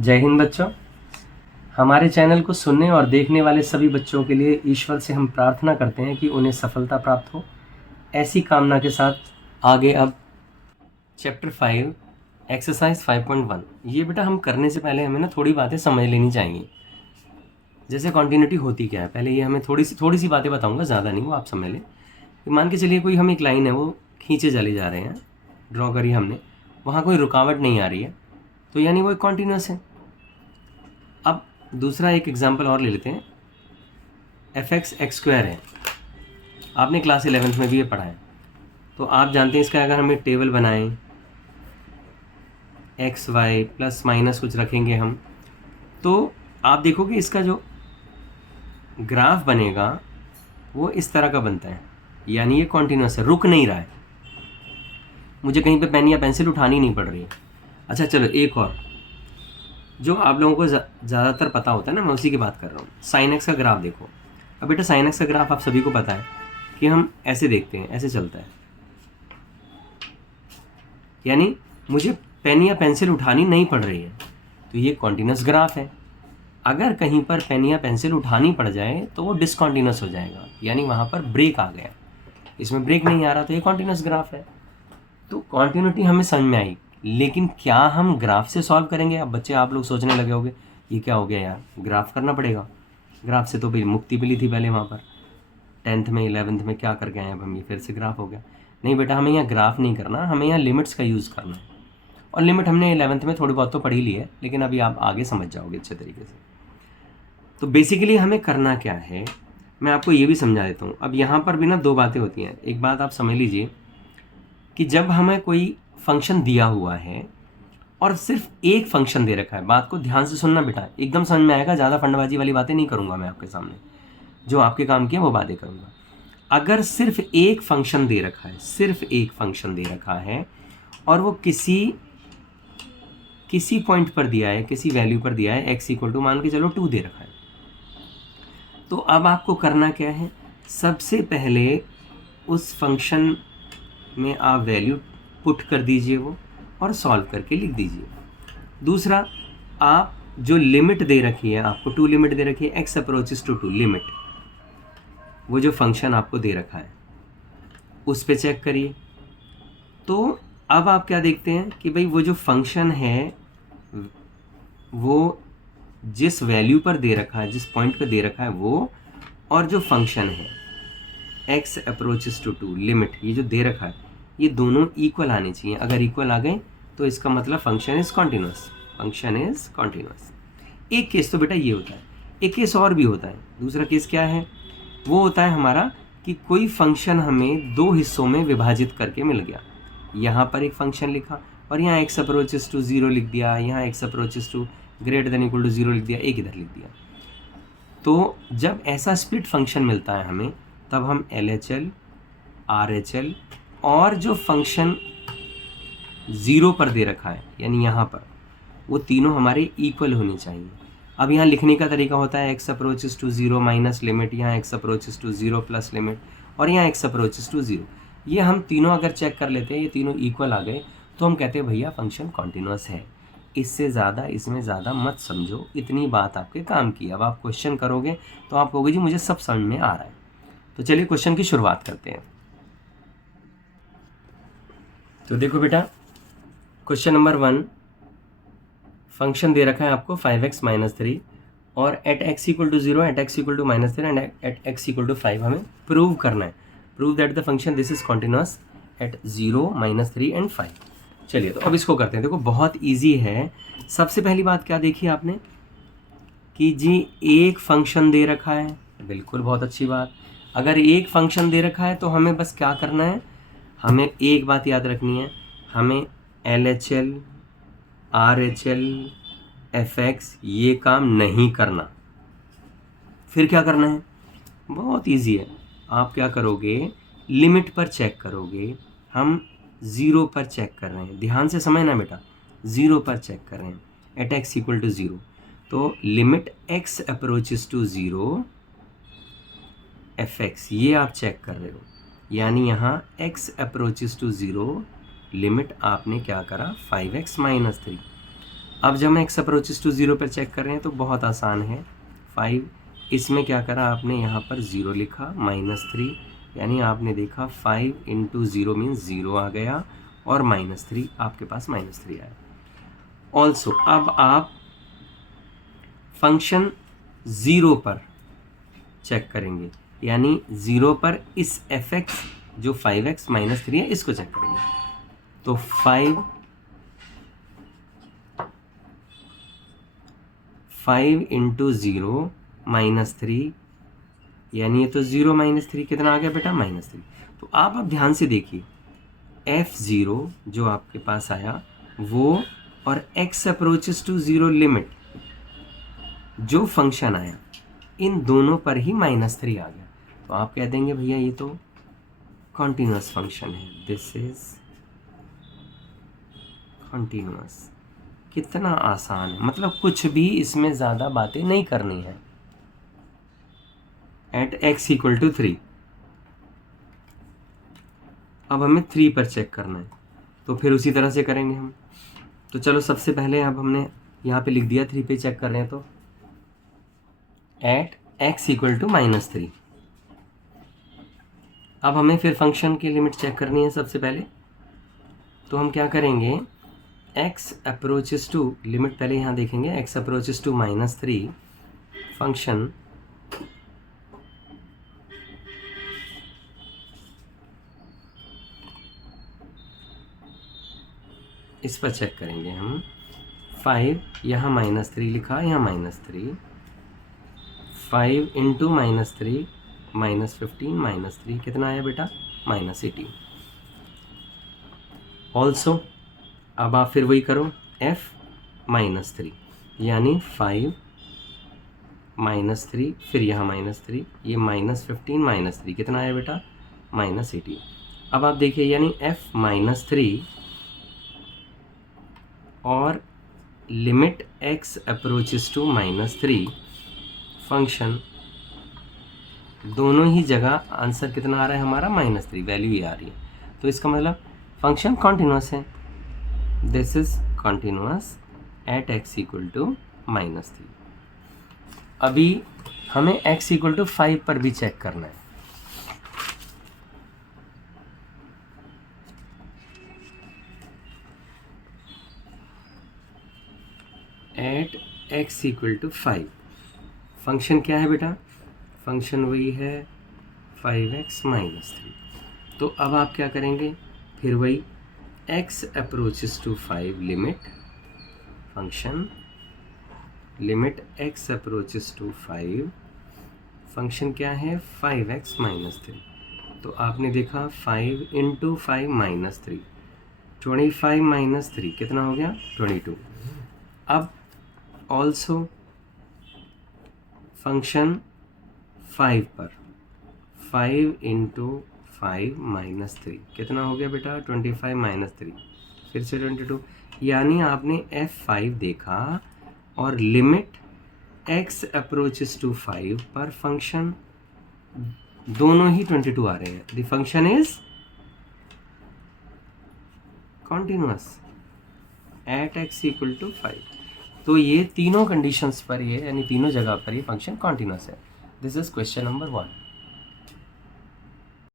जय हिंद बच्चों। हमारे चैनल को सुनने और देखने वाले सभी बच्चों के लिए ईश्वर से हम प्रार्थना करते हैं कि उन्हें सफलता प्राप्त हो। ऐसी कामना के साथ आगे अब चैप्टर 5 एक्सरसाइज 5.1 ये बेटा हम करने से पहले हमें ना थोड़ी बातें समझ लेनी चाहिए। जैसे कॉन्टिन्यूटी होती क्या है, पहले ये हमें थोड़ी सी बातें बताऊंगा, ज़्यादा नहीं, वो आप समझ लें। मान के चलिए कोई हम एक लाइन है वो खींचे चले जा रहे हैं, ड्रॉ करी हमने, वहाँ कोई रुकावट नहीं आ रही है, तो यानी वो एक कॉन्टिन्यूस है। अब दूसरा एक एग्जांपल और ले लेते हैं। fx x² है, आपने क्लास 11th में भी ये पढ़ा है, तो आप जानते हैं इसका अगर हम एक टेबल बनाएं, एक्स वाई प्लस माइनस कुछ रखेंगे हम, तो आप देखोगे इसका जो ग्राफ बनेगा वो इस तरह का बनता है, यानी ये कॉन्टिन्यूस है, रुक नहीं रहा है, मुझे कहीं पे पेन या पेंसिल उठानी नहीं पड़ रही है। अच्छा चलो एक और जो आप लोगों को ज़्यादातर पता होता है ना, मैं उसी की बात कर रहा हूँ। साइन एक्स का ग्राफ देखो। अब बेटा साइन एक्स का ग्राफ आप सभी को पता है कि हम ऐसे देखते हैं, ऐसे चलता है, यानी मुझे पेन या पेंसिल उठानी नहीं पड़ रही है, तो ये कॉन्टिन्यूस ग्राफ है। अगर कहीं पर पेन या पेंसिल उठानी पड़ जाए तो वो डिसकॉन्टिन्यूस हो जाएगा, यानी वहाँ पर ब्रेक आ गया, इसमें ब्रेक नहीं आ रहा, तो ये कॉन्टिन्यूस ग्राफ है। तो कॉन्टिन्यूटी हमें समझ में आई, लेकिन क्या हम ग्राफ से सॉल्व करेंगे? अब बच्चे आप लोग सोचने लगे होंगे ये क्या हो गया यार, ग्राफ करना पड़ेगा। ग्राफ से तो भाई मुक्ति मिली थी पहले, वहाँ पर 10th में 11th में क्या करके आए, अब हम ये फिर से ग्राफ हो गया। नहीं बेटा, हमें यहाँ ग्राफ नहीं करना, हमें यहाँ लिमिट्स का यूज़ करना है, और लिमिट हमने 11th में थोड़ी बहुत तो पढ़ी ली है, लेकिन अभी आप आगे समझ जाओगे अच्छे तरीके से। तो बेसिकली हमें करना क्या है, मैं आपको ये भी समझा देता हूँ। अब यहाँ पर भी ना दो बातें होती हैं। एक बात आप समझ लीजिए कि जब हमें कोई फंक्शन दिया हुआ है और सिर्फ एक फंक्शन दे रखा है, बात को ध्यान से सुनना बेटा, एकदम समझ में आएगा, ज़्यादा फंडबाजी वाली बातें नहीं करूँगा मैं आपके सामने, जो आपके काम की है वो बातें करूँगा। अगर सिर्फ एक फंक्शन दे रखा है, सिर्फ एक फंक्शन दे रखा है और वो किसी पॉइंट पर दिया है, किसी वैल्यू पर दिया है, x = मान के चलो 2 दे रखा है, तो अब आपको करना क्या है, सबसे पहले उस फंक्शन में आप वैल्यू पुट कर दीजिए वो, और सॉल्व करके लिख दीजिए। दूसरा, आप जो लिमिट दे रखी है, आपको 2 लिमिट दे रखी है, x अप्रोचेस टू 2 लिमिट, वो जो फंक्शन आपको दे रखा है उस पे चेक करिए। तो अब आप क्या देखते हैं कि भाई वो जो फंक्शन है वो जिस वैल्यू पर दे रखा है, जिस पॉइंट पर दे रखा है वो, और जो फंक्शन है x अप्रोचेस टू 2 लिमिट, ये जो दे रखा है, ये दोनों इक्वल आने चाहिए। अगर इक्वल आ गए तो इसका मतलब function is continuous, function is continuous. एक केस तो बेटा ये होता है, एक केस और भी होता है। दूसरा केस क्या है, वो होता है हमारा कि कोई फंक्शन हमें 2 हिस्सों में विभाजित करके मिल गया। यहाँ पर एक फंक्शन लिखा और यहाँ x अप्रोचेस टू 0 लिख दिया, यहाँ x अप्रोचेस टू > 0 लिख दिया, एक इधर लिख दिया। तो जब ऐसा स्प्लिट फंक्शन मिलता है हमें, तब हम LHL, RHL और जो फंक्शन 0 पर दे रखा है, यानी यहाँ पर, वो तीनों हमारे इक्वल होने चाहिए। अब यहाँ लिखने का तरीका होता है x approaches to 0 minus limit, यहाँ x approaches to 0 plus limit, और यहाँ x अप्रोचेस टू 0। ये हम तीनों अगर चेक कर लेते हैं, ये तीनों इक्वल आ गए, तो हम कहते हैं भैया फंक्शन कॉन्टिन्यूस है। इससे ज़्यादा, इसमें ज़्यादा मत समझो, इतनी बात आपके काम की। अब आप क्वेश्चन करोगे तो आप कहोगे जी मुझे सब समझ में आ रहा है। तो चलिए क्वेश्चन की शुरुआत करते हैं। तो देखो बेटा, क्वेश्चन नंबर 1, फंक्शन दे रखा है आपको 5x - 3 और at x = 0, at x = -3 and at x = 5 हमें प्रूव करना है। Prove that the function this is continuous at 0, -3 and 5। चलिए तो अब इसको करते हैं। देखो बहुत इजी है। सबसे पहली बात क्या देखी आपने कि जी एक फंक्शन दे रखा है, बिल्कुल बहुत अच्छी बात। अगर एक फंक्शन दे रखा है तो हमें बस क्या करना है, हमें एक बात याद रखनी है, हमें LHL, RHL, FX ये काम नहीं करना। फिर क्या करना है, बहुत इजी है। आप क्या करोगे, लिमिट पर चेक करोगे। हम 0 पर चेक कर रहे हैं, ध्यान से समझना बेटा, 0 पर चेक कर रहे हैं, एट x = 0, तो limit x approaches to 0 fx, ये आप चेक कर रहे हो, यानी यहाँ x अप्रोचेस टू 0 लिमिट आपने क्या करा, 5x - 3। अब जब हम एक्स अप्रोचेस टू 0 पर चेक कर रहे हैं तो बहुत आसान है। 5 इसमें क्या करा आपने, यहाँ पर 0 लिखा, -3 यानी आपने देखा 5 इंटू 0 मीन्स 0 आ गया और -3 आपके पास -3 आया। ऑल्सो अब आप फंक्शन 0 पर चेक करेंगे, यानी 0 पर इस fx जो 5x -3 है इसको चेक करेंगे। तो 5 इंटू 0 -3 यानी ये तो 0 -3 कितना आ गया बेटा, -3। तो आप अब ध्यान से देखिए f0 जो आपके पास आया वो और x अप्रोचेस टू 0 लिमिट जो फंक्शन आया इन दोनों पर ही -3 आ गया। तो आप कह देंगे भैया ये तो कॉन्टिन्यूस फंक्शन है, दिस इज कॉन्टिन्यूस। कितना आसान है, मतलब कुछ भी इसमें ज़्यादा बातें नहीं करनी है। एट x इक्वल टू 3 अब हमें 3 पर चेक करना है, तो फिर उसी तरह से करेंगे हम। तो चलो सबसे पहले अब हमने यहाँ पे लिख दिया 3 पे चेक कर रहे हैं, तो एट x इक्वल टू -3। अब हमें फिर फंक्शन की लिमिट चेक करनी है सबसे पहले, तो हम क्या करेंगे, x अप्रोचेस टू लिमिट पहले यहाँ देखेंगे, x अप्रोचेस टू -3 फंक्शन इस पर चेक करेंगे हम। 5 यहाँ -3 लिखा, यहाँ -3, 5 इंटू -3 -15 -3 कितना आया बेटा, -18। ऑल्सो अब आप फिर वही करो, f -3 यानी 5 -3 फिर यहाँ -3, ये -15 -3 कितना आया बेटा, -18। अब आप देखिए यानी f -3 और limit x approaches to -3 function दोनों ही जगह आंसर कितना आ रहा है हमारा, -3 वैल्यू ये आ रही है। तो इसका मतलब फंक्शन कॉन्टिन्यूस है, this is continuous at x equal to -3। अभी हमें x इक्वल टू 5 पर भी चेक करना है। At x equal to 5 function क्या है बेटा, फंक्शन वही है 5x -3। तो अब आप क्या करेंगे, फिर वही x approaches to 5 limit function limit x approaches to 5 function क्या है 5x -3। तो आपने देखा 5 इंटू 5 -3, 25 -3 कितना हो गया, 22। अब ऑल्सो फंक्शन 5 पर 5 इंटू 5 -3 कितना हो गया बेटा, 25 -3 फिर से 22, यानी आपने f5 देखा और लिमिट x अप्रोचेस टू 5 पर फंक्शन दोनों ही 22 आ रहे हैं। The function is continuous at x equal to 5। तो ये तीनों कंडीशंस पर ये यानी तीनों जगह पर ये फंक्शन कॉन्टिन्यूस है। This is question number 1।